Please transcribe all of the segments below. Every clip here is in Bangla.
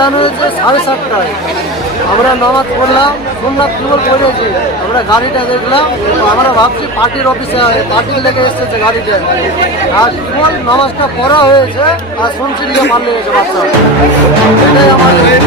আজান হয়েছে 7:30টায়। আমরা নামাজ পড়লাম, সোমনাথ তুমল পড়েছি। আমরা গাড়িটা দেখলাম, আমরা ভাবছি পার্টির অফিসে পার্টির লেগে এসেছে গাড়িটা। আর তুমল নামাজটা পড়া হয়েছে আর শুনছি দিয়ে পাল্লে গেছে বাচ্চা। এটাই আমাদের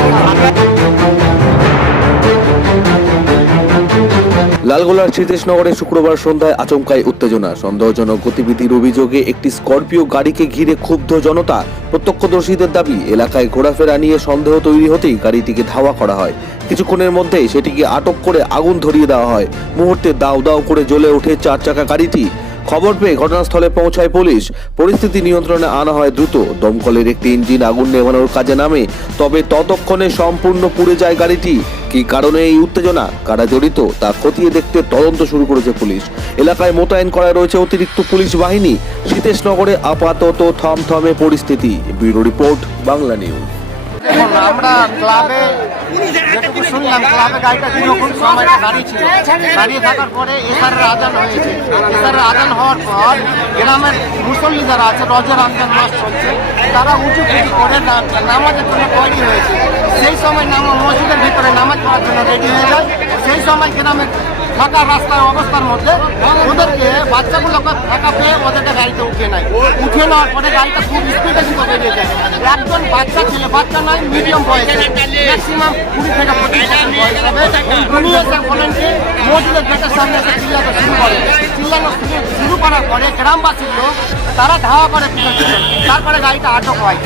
লালগোলার সীতেশনগরে শুক্রবার সন্ধ্যায় আচমকাই উত্তেজনা। সন্দেহজনক গতিবিধির অভিযোগে একটি স্করপিও গাড়িকে ঘিরে ক্ষুব্ধ জনতা। প্রত্যক্ষদর্শীদের দাবি, এলাকায় ঘোরাফেরা নিয়ে সন্দেহ তৈরি হতেই গাড়িটিকে ধাওয়া করা হয়। কিছুক্ষণের মধ্যেই সেটিকে আটক করে আগুন ধরিয়ে দেওয়া হয়। মুহূর্তে দাউ দাউ করে জ্বলে ওঠে 4 চাকা গাড়িটি। খবর পেয়ে ঘটনাস্থলে পৌঁছায় পুলিশ। পরিস্থিতি নিয়ন্ত্রণে আনা হয় দ্রুত। দমকলের একটি ইঞ্জিন আগুন নেভানোর কাজে নামে, তবে ততক্ষণে সম্পূর্ণ পুড়ে যায় গাড়িটি। কী কারণে এই উত্তেজনা, কারা জড়িত তা খতিয়ে দেখতে তদন্ত শুরু করেছে পুলিশ। এলাকায় মোতায়েন করা রয়েছে অতিরিক্ত পুলিশ বাহিনী। সীতেশনগরে আপাতত থমথমে পরিস্থিতি। Bureau report, Bangla news. আমরা ক্লাবে যেটুকু শুনলাম, ক্লাবে গাড়িটা দীর্ঘক্ষণ সময় দাঁড়িয়ে ছিল। দাঁড়িয়ে থাকার পরে এসারের আজান হয়েছে। এসারের আজান হওয়ার পর গ্রামের মুসল্লি যারা আছে, রজের রমজান মাস চলছে, তারা উঁচু পিছু করে নামাজের জন্য তৈরি হয়েছে। সেই সময় মসজিদের ভিতরে নামাজ পড়ার জন্য রেডি হয়ে যায়। সেই সময় গ্রামের ফাঁকা রাস্তার অবস্থার মধ্যে ওদেরকে বাচ্চাগুলোকে ফাঁকা পেয়ে ওদেরকে গাড়িতে উঠিয়ে নেয়। উঠিয়ে নেওয়ার পরে গাড়িটা খুব স্পিডে কিন্তু বেরিয়ে যায়। একজন বাচ্চা ছেলে, বাচ্চা নয়, মিডিয়াম বয়সে, ম্যাক্সিমাম 20 থেকে 25 বছর বয়স হবে। উনি এসে বলেন যে মসজিদের গেটের সামনে এসে চিল্লাতে শুরু করে। চিল্লানো শুরু করার পরে গ্রামবাসীর লোক তারা ধাওয়া করে পিছন। তারপরে গাড়িটা আটক হয়।